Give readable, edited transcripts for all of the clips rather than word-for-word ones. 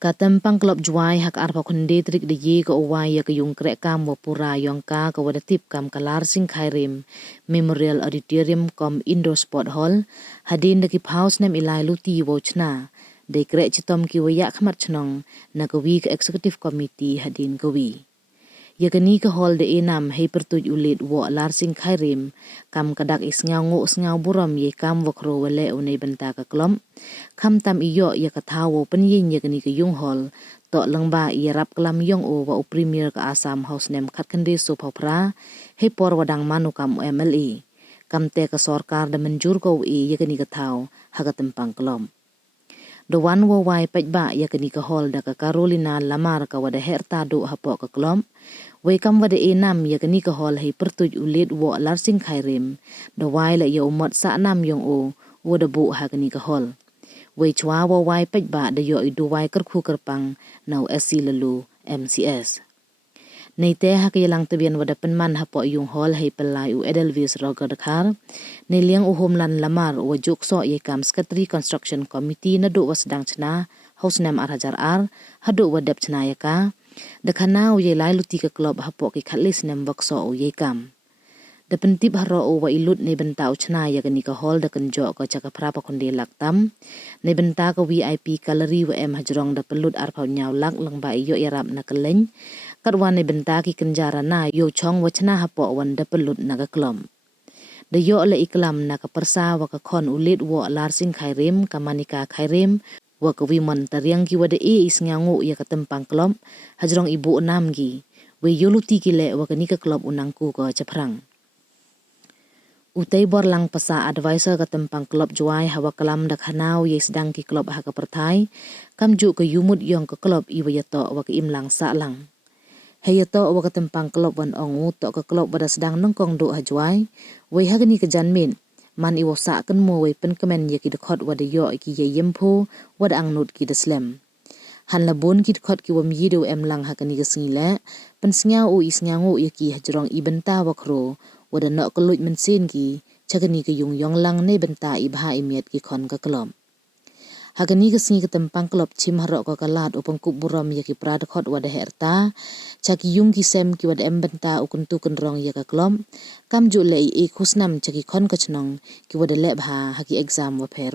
Katempang klub juai hak arpa kunde trik de ye ke uwai ya ke yung krek kam wapura yang ka wadatip kam kalar sing khairim Memorial Auditorium kom Indoor Sport Hall hadin de kip house nem ilai luti wochna de krek chitom ki wayak khmat chnong na ke week executive committee hadin ke wi. Yakani ke hall de enam hei pertuj ulit wo lar sing khairim kam kadak isngau ngo sngau buram ye kam wakro wale unai benta ka klom kam tam iyo ya kathawo penyin yakani ke yung hall to langba ye rap klam yong o wa premier ka Assam House nem khatkande so phapra hei por wadang manu kam MLE kam te ka sarkar de menjur ko yakani ka thaw hagatempang klom. Dowan wo wai pajba yakani ka hall da ka Carolina Lamar ka wada herta do hapo ka klom Wai kam wada enam yakani ka hall hei pertuj ulit wo lar sing khairim da wai la ya umat sa nam yong o wada bu hakani ka hall wai chwa wo wai pajba da yo idu wai kerkhu kerpang nau SC lalu MCS nei te hak yelang tebian wada penman hapo yung hall hei pelai u Edelweiss Roger Khar nei liang u Homlan Lamar wa jokso ye kam Secretary Construction Committee na do wasdang chna house nam arhajar ar hadu wadap chna ya ka da khanau ye lai luti ka club hapo ki khatlis nem wakso o ye kam da pentip haro o wa ilut ne bentau chna ya gani ka hall da kanjo ka chaka prapa khonde laktam ne benta ka VIP gallery wa em hajrong da pelut arpau nyau lak langba iyo yarap na keleng katwa ne benta ki kenjara na yo chong wachna hapo wan da pelut na ka klom da yo la iklam na ka persa wa ka khon ulit wo lar sing khairim kamanika khairim wa ka wiman tariang ki wada isngangu ya katempang klom hajrong ibu enam gi we yoluti ki le wa ka nika klub unangku ka chaprang utai borlang pasa advisor katempang klub juai hawa kalam da khanau ye sedang ki klub ha ka perthai kam ju ka yumut yong ka klub iwa yato wa ka imlang sa lang heyato wa katempang klub wan ongu to ka klub wada sedang nongkong do hajwai we ha ni ka janmin man iwo sa kan mo wei pen kemen ye ki dekhot wada yo ki ye yempho wada angnut ki deslem han la bon ki dekhot ki wam yido em lang ha kani gesngile pen sngau u isngangu ye ki hajrong i benta wakro wada no keluj mensin ki chakani ke yung yong lang ne benta i bha imiet ki khon ka klom hagani gesngi ketempang klub chim haro ka kalat upang kup buram ye ki prad khot wada herta chaki yung ki sem ki wada em benta ukun tu kenrong ye ka klom kam ju le i khusnam chaki khon ka chnong ki wada le bha haki exam wa pher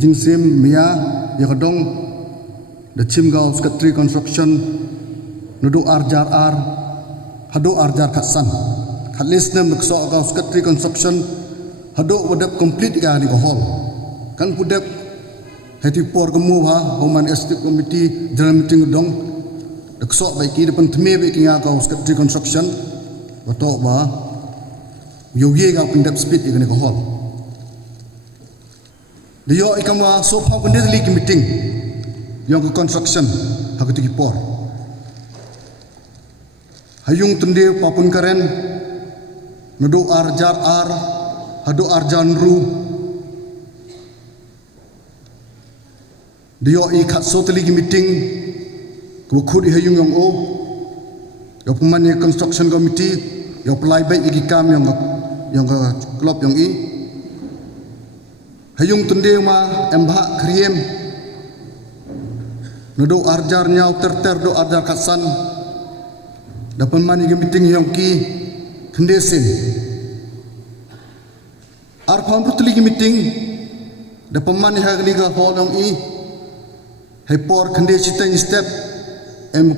Jingsim Mia Yakadong the Chimgao Secretary Construction Nudu Arjar Ar Hado Arjar Katsan Khatlis nem Nukso Gao Secretary Construction Hado Wadap complete ga ni hall kan pudap heti por kemu ha Homan Estate Committee General Meeting dong Nukso baiki depan teme baiki Gao Secretary Construction Wato ba yogi ga pindap speed ga ni hall Dia ikama so pa benda lagi meeting yang ke construction hak tu kipor hayung tunde papun karen nudu arjar ar hadu arjan ru dia ikat so lagi meeting ku khudi hayung yang o ya pemane construction committee ya pelai baik igi kam yang ke klub yang hayung tunde ma embha kriem nudu arjar nyau terter do arjar katsan dapat mani ge meeting yang ki tunde sen ar pham putli ge meeting dapat mani ha ni ga hol yang hai por khande chiteng step em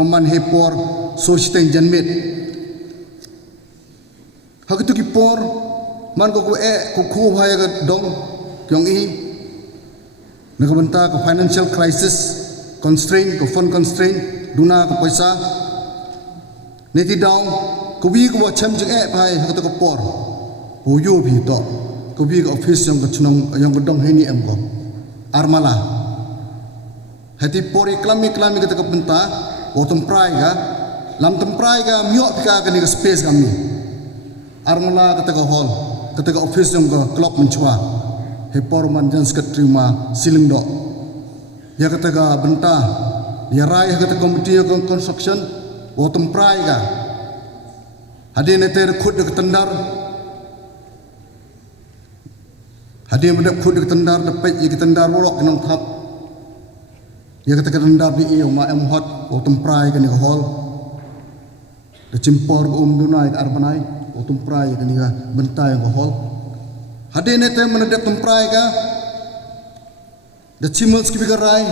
paman hai por so chiteng janmet ha tu ki por man ko ku bhai ga dong kyong i nakabanta ko financial crisis constraint ko fund constraint duna ko paisa neti daw ko bi ko cham jing bhai ha to ko por ho yo bi to ko bi ko office yang ko chunong yang ko dong heni em ko armala hati pori klami ka to ko benta o temprai ga lam temprai ga myo ka ni ka space kami armala ka to ko hall ka to ko office yang ko club menchwa he por man jan secretary ma siling do ya ka to ko benta ya rai ka to committee ko construction o temprai ga hadin ter khud ke tendar hadin bedap khud ke tendar dapat ye ke tendar worok nang thap ye ke tendar di e ma em hot o temprai ke ni hol de cimpor ko dunai ke arbanai o temprai ke ni bentai ke hol hadin ter menedap temprai ka de cimels ki bigarai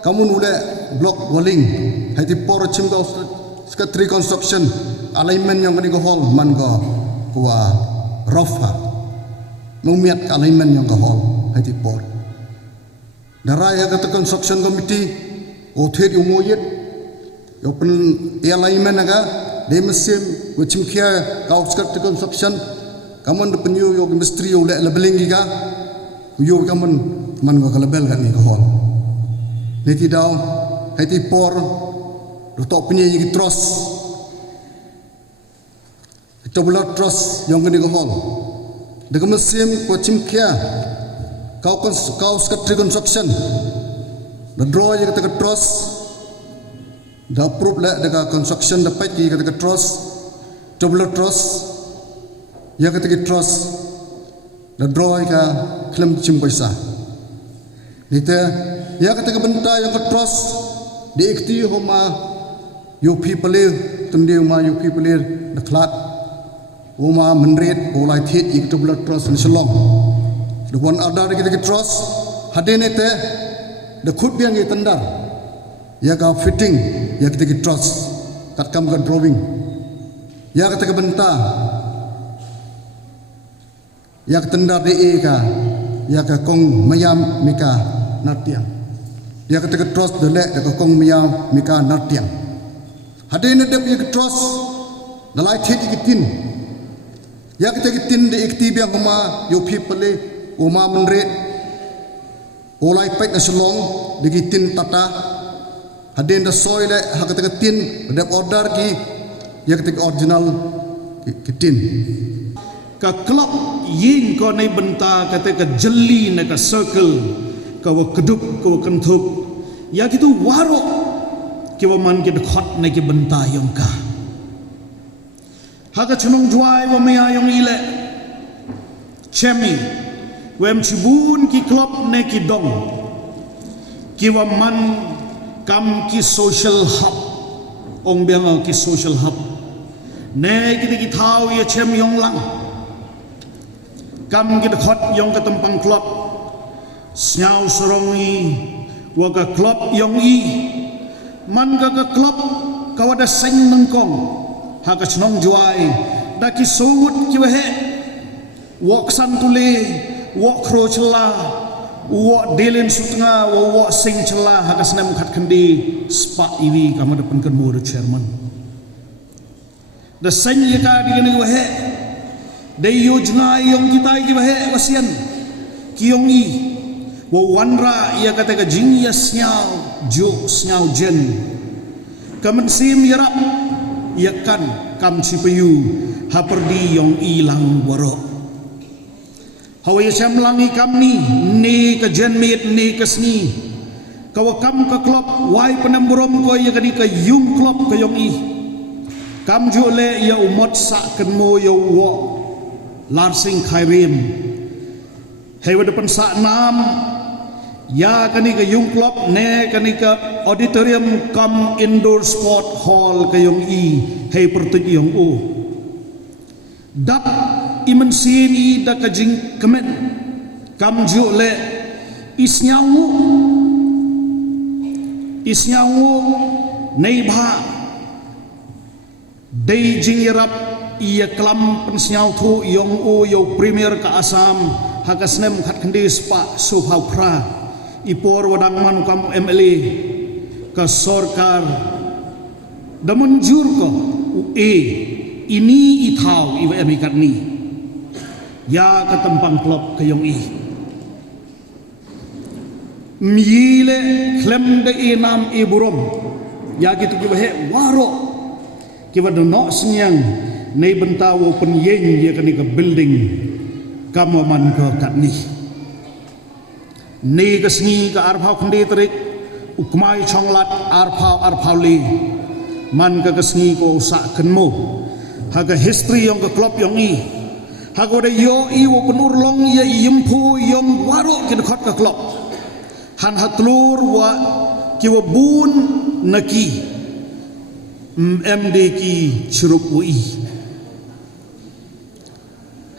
kamu nule block walling hati por cimgau secretary construction alignment yang kini hall man ko kuwa rofa mumiat alignment yang hall hati por darai kata construction committee o thet umoyet yo pen alignment aga de mesim wachim kia kau secretary construction kamun de penyu yo mistri yo labeling giga yo kamun man ko label kan ni hall neti daw hati por tok penyi gi trust Tabula trust yang kini hall. Dengan mesin coaching kia, kau secretary construction, the draw yang kita trust, the approve lah dengan construction dapat kita trust, tabula trust, yang kita trust, the draw yang klaim cim paisa. Nita, yang kita benda yang kita trust, diikti homa, you people tundi homa you people the clat. Uma menret olai thet ik to blood trust ni shalom the one order kita trust hadin ete the khut biang ye tandar ya ka fitting ya kita trust kat kam ka drawing ya kita benta ya tandar de e ka ya ka kong mayam mika natiang ya kita trust de le ka kong mayam mika natiang hadin ete ye trust the light thet ikitin ya kita kitin de aktif yang huma yo people uma menret olai pek nasolong de kitin tata hadin da soil ha kita kitin de order ki ya kita original kitin ka club yin ko nei benta kata ka jeli na ka circle ka wa kedup ka wa kentup ya gitu waro ki wa man ki de khot na ki benta yong ka Haka chunong juai wa mea yong ile chemi wem chibun ki klop ne ki dong ki wa man kam ki social hub ong biang ki social hub ne ki thau ye chem yong lang kam ki khot yong ka tampang klop snyau sorongi wa ka klop yong i man ka klop ka wada seng nangkong haka chnong juai daki sungut kiwahe wok santule wok kro chela wok delen sutnga wok sing chela haka senam khat khandi spa iwi kama depan kan mur chairman da sing yaka digani wahe de yojna yong kita kiwahe wasian kiyong i wo wanra ya kata ka jing ya snyau jo snyau jen kamen sim yarap yakan kam cipayu haperdi yong ilang waro hawi sam langi kam ni ka jenmit ni kasni kawa kam ka klop wai penamburom ko ya kadi ka yung klop ka yong i kam jule ya umot sa kan mo ya wo larsing khairim hewa depan sa nam ya kani ka yung klop ne kani ka auditorium kam indoor sport hall ka yung i hey pertuj yung o dap iman sin i da ka jing kemen kam ju le isnyawu nei bha dei jing yarap ia kelam pensiau tu yong o yo premier ka Assam hakasnem khat khandis pa subhau pra ipor wadang man kam MLA ka sorkar da manjur ko ini ithau iwa emikat ni ya ka tampang klop ka yong miyile klem de enam burom ya gitu kibahe waro kiba do no senyang nei bentawo penyeng ya kani ka building kamaman ka katni nei kasni ka arphau khande tarik ukmai chonglat arphau le man ka kasni ko sa kenmo haga history yang ka klop yang haga de yo wo penur long ya yimpu yang waro kin khot ka klop han hatlur wa kiwa bun naki MD ki churup ui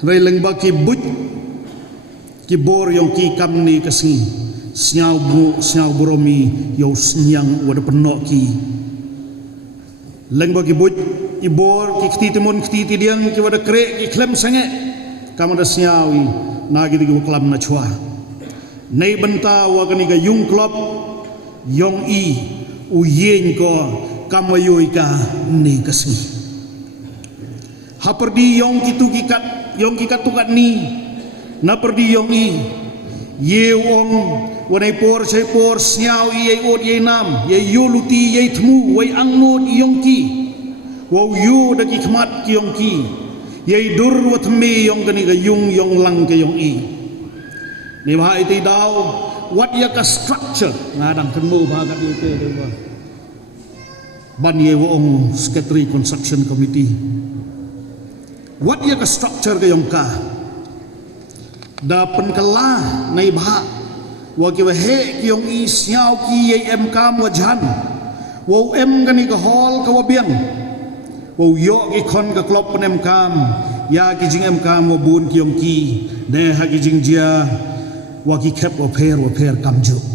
Railing ba ki but ki bor yang ki kam ni kasing siaw buromi yo senyang wada penok ki leng ba ki but i bor ki kti timun kti tidiang ki wada krek ki klem sange kam da siawi na gi di klam na chua nei benta wa kani ga yung klop yong uyen ko kamayoy ka ni kasing haperdi yong kikat tukat ni na perdi yong ye ong wanai por sai por siaw ye od ye nam ye yoluti ye thmu wai angnod yong ki wau yu da ki khmat ki yong ki ye dur wathme yong kani ga yung yong lang ke yong ni ba iti daw what ya ka structure ngadang kenmu ba ka ite dewa ban ye ong secretary construction committee what ya ka structure ka yong ka da penkala nei bha wa ki he ki yong siaw ki ye em kam wa jan wo em kani ka hall ka wa biang wo yo ki khon ka klop pen em kam ya ki jing em kam wa bun ki yong ki ne ha ki jing jia wa ki khep wa pher kam jo